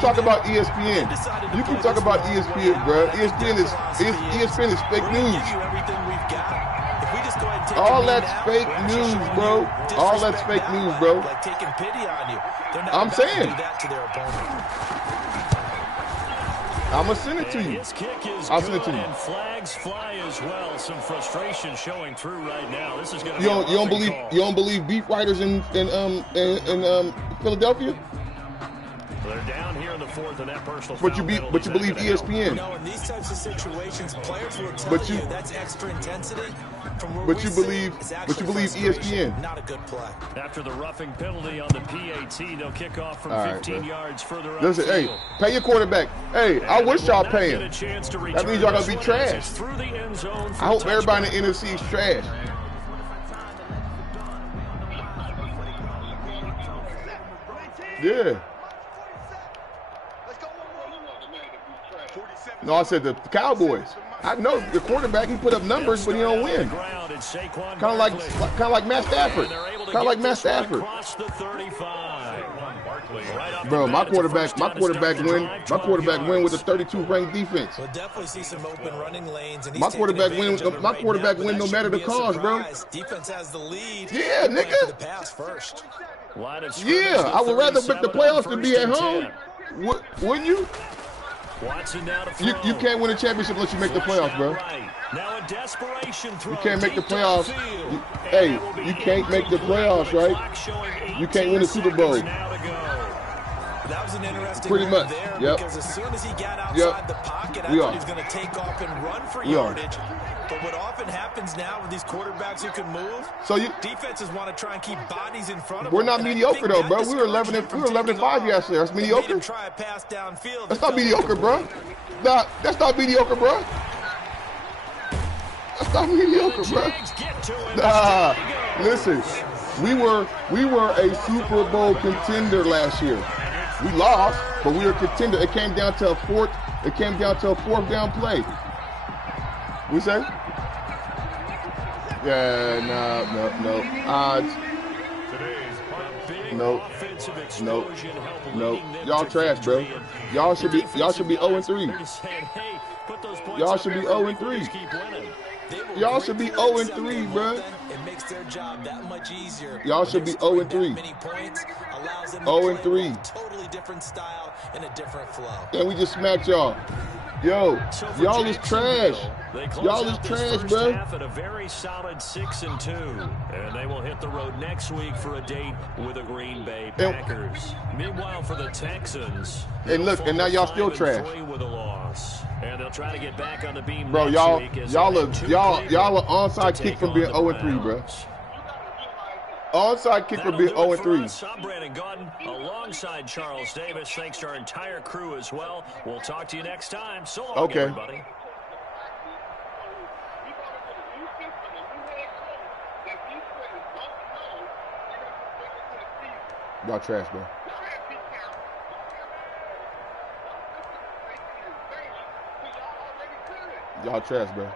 talking about ESPN. You keep talking about ESPN, bro. ESPN is fake news. All that's fake news, bro. All that's fake news, bro. I'm saying. I'm gonna send it to you. His kick is I'll send it to you. And flags fly as well. Some frustration showing through right now. This is going to be you don't believe beat writers in Philadelphia? They're down here in the fourth, and that personal But you believe ESPN. In these types of situations, players will tell you that's extra intensity. But you believe ESPN. Not a good play. After the roughing penalty on the PAT, they'll kick off from 15 yards further up. Listen, hey, pay your quarterback. Hey, I wish y'all pay him. That means y'all gonna be trash. I hope everybody in the NFC is trash. Yeah. No, I said the Cowboys. I know the quarterback, he put up numbers, but he don't win. Kind of like Matt Stafford. Kind of like Matt Stafford. Bro, my quarterback win with a 32 ranked defense. We'll definitely see some open running lanes. And my quarterback win no matter the cause, bro. Defense has the lead. Yeah, nigga. The pass first. Yeah, I would rather make the playoffs than be at home. Wouldn't you? You can't win a championship unless you make the playoffs, bro. You can't make the playoffs. You can't make the playoffs, right? You can't win the Super Bowl. That was an interesting pretty much there yep. Because as soon as he got outside the pocket, I thought he was going to take off and run for yardage. But what often happens now with these quarterbacks who can move, defenses want to try and keep bodies in front of them. We're not mediocre though, bro. We were 11-5 yesterday. That's mediocre. Try a pass downfield. That's not mediocre, bro. That's not mediocre, bro. That's not mediocre, bro. Listen, we were a Super Bowl contender last year. We lost, but we were a contender. It came down to a fourth down play. We say? Yeah, no. Odds. Nope. Y'all trash, bro. Y'all should be 0-3. Y'all should be 0-3. Y'all should be 0-3, bro. It makes their job that much easier. Y'all should be 0-3. 0-3. Totally different style and a different flow. And we just smacked y'all. Yo, y'all is trash. Y'all is trash, bro. At a very solid 6-2, and they will hit the road next week for a date with the Green Bay Packers. Meanwhile, for the Texans, and look, and now y'all still trash. With a loss, and they'll try to get back on the beam. Bro, y'all are onside kick from being 0-3, bro. Onside kick from being 0-3. I'm Brandon Gaudin alongside Charles Davis. Thanks to our entire crew as well. We'll talk to you next time. So long, everybody. Y'all trash, bro. Y'all trash, bro.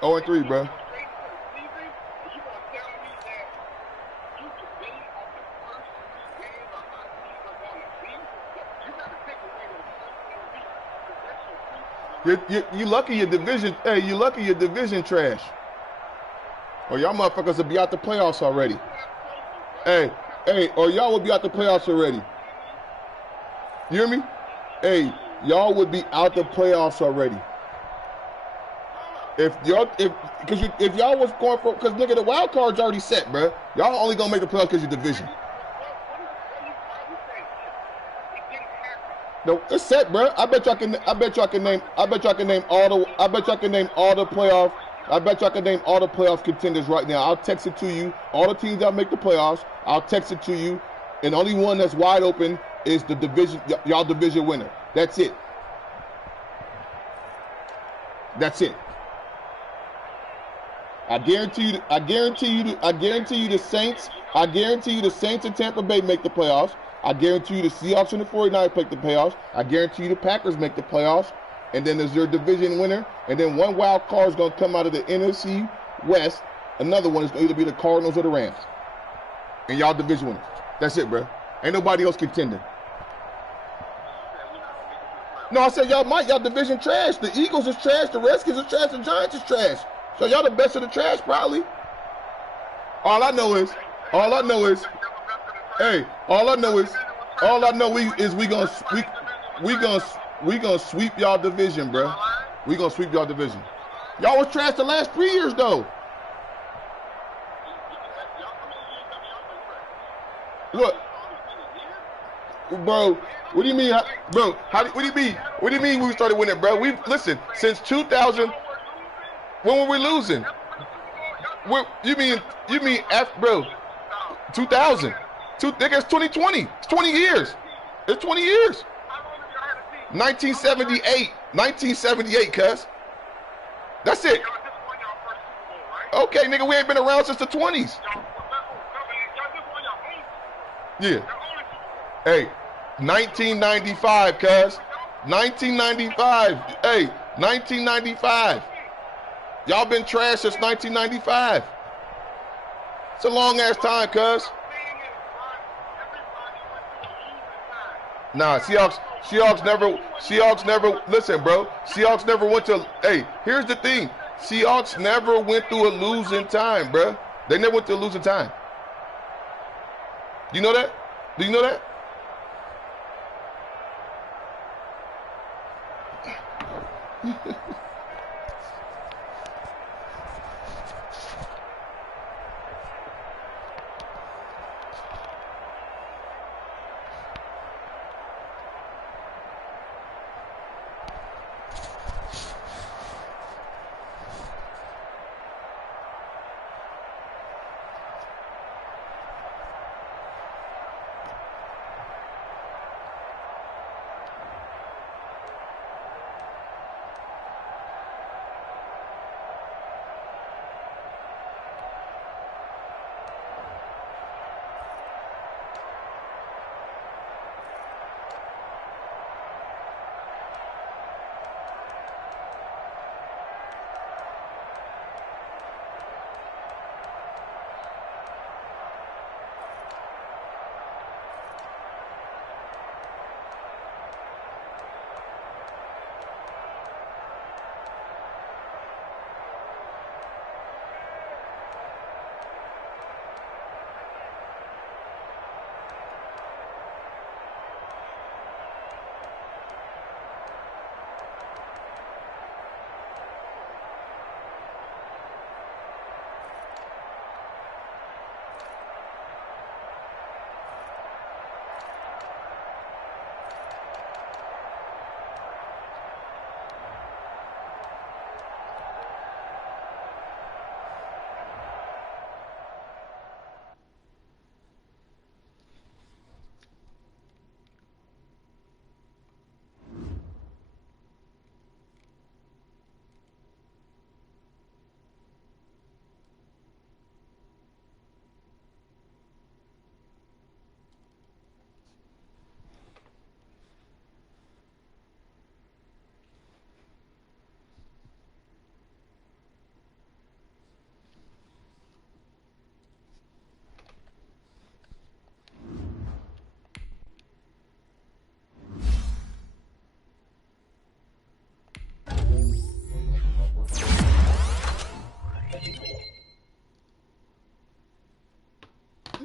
0-3, bro. You lucky your division. Hey, you lucky your division trash. Or y'all motherfuckers will be out the playoffs already. Hey, or y'all would be out the playoffs already. You hear me? Hey, y'all would be out the playoffs already. If y'all was going for, because nigga, the wild card's already set, bro. Y'all only gonna make the playoffs because your division. No, it's set, bro. I bet y'all can name all the playoff contenders right now. I'll text it to you. All the teams that make the playoffs, I'll text it to you. And only one that's wide open is the division, y'all division winner. That's it. That's it. I guarantee you the Saints and Tampa Bay make the playoffs. I guarantee you the Seahawks and the 49ers make the playoffs. I guarantee you the Packers make the playoffs. And then there's their division winner. And then one wild card is going to come out of the NFC West. Another one is going to either be the Cardinals or the Rams. And y'all division winners. That's it, bro. Ain't nobody else contending. No, I said y'all division trash. The Eagles is trash. The Redskins is trash. The Giants is trash. So y'all the best of the trash, probably. All I know is, hey, all I know is All I know we gonna sweep y'all division, bro. We gonna sweep y'all division. Y'all was trash the last 3 years though. What? Bro, what do you mean, bro? What do you mean? What do you mean we started winning, bro? Listen, since 2000. When were we losing? You mean after, bro? 2000. Nigga, it's 2020. It's 20 years. It's 20 years. 1978. 1978, cuz. That's it. Okay, nigga, we ain't been around since the 20s. Yeah. Hey, 1995, cuz. 1995. Hey, 1995. Y'all been trash since 1995. It's a long ass time, cuz. Nah, Seahawks never, listen, bro. Seahawks never went to, hey, here's the thing. Seahawks never went through a losing time, bro. They never went through a losing time. Do you know that? Do you know that?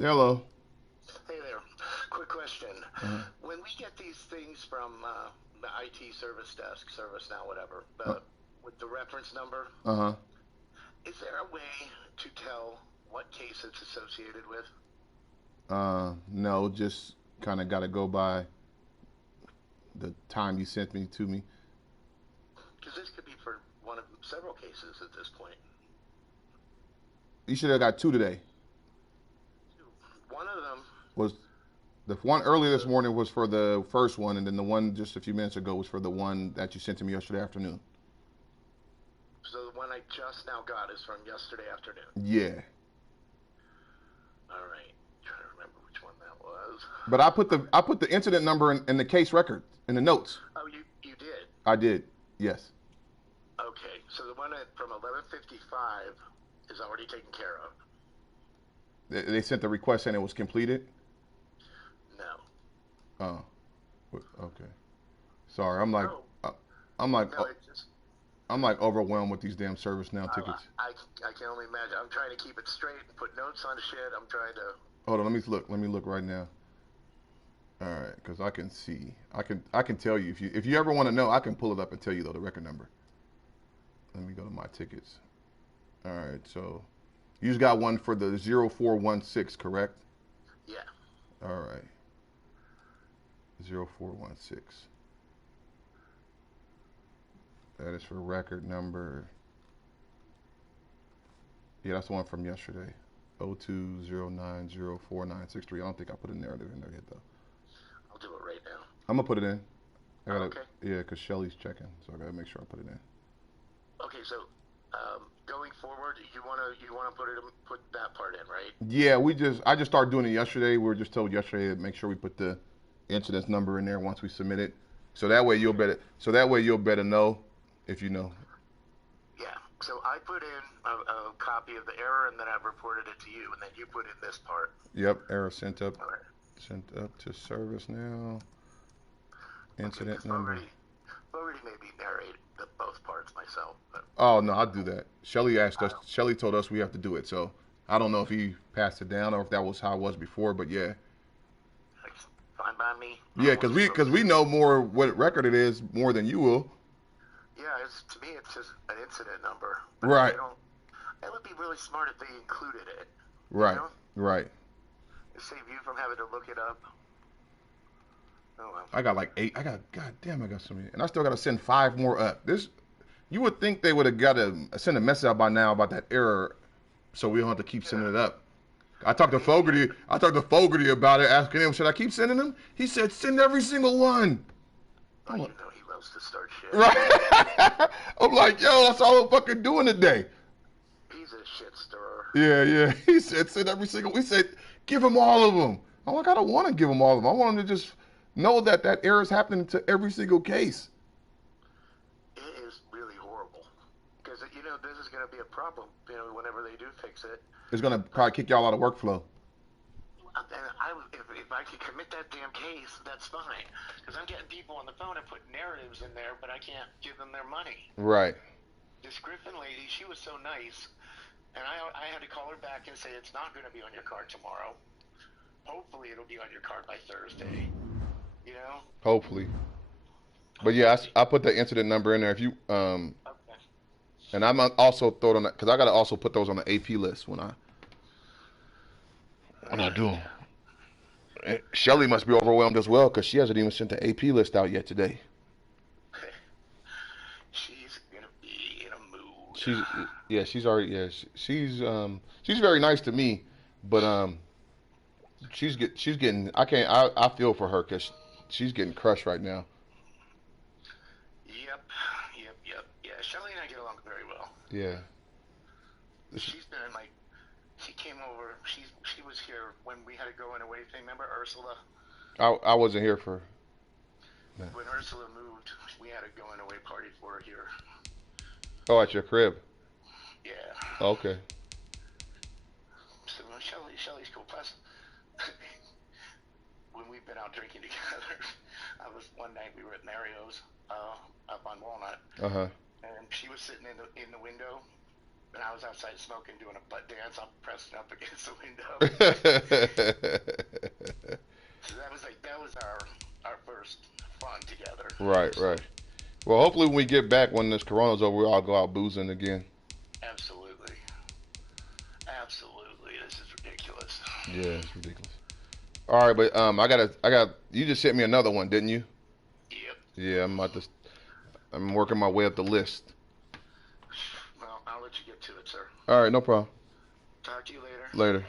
Hello. Hey there. Quick question. When we get these things from the IT service desk, ServiceNow, whatever, with the reference number, is there a way to tell what case it's associated with? No, just kind of got to go by the time you sent me to me. Because this could be for one of several cases at this point. You should have got two today. One of them was the one earlier this morning was for the first one, and then the one just a few minutes ago was for the one that you sent to me yesterday afternoon. So the one I just now got is from yesterday afternoon? Yeah. All right. I'm trying to remember which one that was. But I put the incident number in the case record, in the notes. Oh, you did? I did, yes. Okay, so the one from 11:55 is already taken care of. They sent the request saying it was completed? No. Oh, okay. Sorry, I'm like overwhelmed with these damn ServiceNow tickets. I can only imagine. I'm trying to keep it straight and put notes on shit. I'm trying to. Hold on, let me look right now. All right, because I can see. I can tell you if you ever want to know, I can pull it up and tell you though the record number. Let me go to my tickets. All right, so you just got one for the 0416, correct? Yeah. All right. 0416. That is for record number. Yeah, that's the one from yesterday. 0209049963. I don't think I put a narrative in there yet though. I'll do it right now. I'm gonna put it in. Okay. Yeah, because Shelly's checking, so I gotta make sure I put it in. Okay, so going forward, you wanna put that part in, right? Yeah, I just started doing it yesterday. We were just told yesterday to make sure we put the incidence number in there once we submit it, so that way you'll better know if you know. Yeah. So I put in a copy of the error, and then I've reported it to you, and then you put in this part. Yep, error sent up. All right. Sent up to service now. Incident number. Already made me narrate both parts myself. But. Oh no, I'll do that. Shelly asked us. Shelly told us we have to do it. So I don't know if he passed it down or if that was how it was before. But yeah. Fine by me. Yeah, because we know more what record it is more than you will. Yeah, to me it's just an incident number. But right. It would be really smart if they included it. Right. You know? Right. To save you from having to look it up. Oh well. I got like 8. I got so many, and I still got to send 5 more up. You would think they would have got to send a message out by now about that error, so we don't have to keep sending it up. I talked to Fogarty about it, asking him, should I keep sending them? He said, send every single one. Oh, you know he loves to start shit. Right. I'm like, yo, that's all I'm fucking doing today. He's a shit stirrer. Yeah. He said, send every single. We said, give him all of them. I'm like, I don't want to give him all of them. I want him to just know that error is happening to every single case. It is really horrible. Because, this is going to be a problem, whenever they do fix it. It's going to probably kick y'all out of workflow. And if I could commit that damn case, that's fine. Because I'm getting people on the phone and put narratives in there, but I can't give them their money. Right. This Griffin lady, she was so nice. And I had to call her back and say, it's not going to be on your card tomorrow. Hopefully it'll be on your card by Thursday. Hopefully. But yeah, I put the incident number in there. If you okay. And I'm also throw it on that because I gotta also put those on the AP list when I do them. Shelly must be overwhelmed as well because she hasn't even sent the AP list out yet today. She's gonna be in a mood. She's very nice to me, but she's getting I feel for her because she's getting crushed right now. Yep. Yeah, Shelly and I get along very well. Yeah. She's been she came over. She was here when we had a going away thing. Remember Ursula? I wasn't here for. No. When Ursula moved, we had a going away party for her here. Oh, at your crib. Yeah. Okay. So Shelly's cool. Plus, when we've been out drinking together, one night we were at Mario's up on Walnut. And she was sitting in the window, and I was outside smoking, doing a butt dance. I'm pressing up against the window. So that was our first fun together. Right. Well, hopefully when we get back, when this Corona's over, we'll all go out boozing again. Absolutely. This is ridiculous. Yeah, it's ridiculous. All right, but you just sent me another one, didn't you? Yep. Yeah, I'm working my way up the list. Well, I'll let you get to it, sir. All right, no problem. Talk to you later. Later.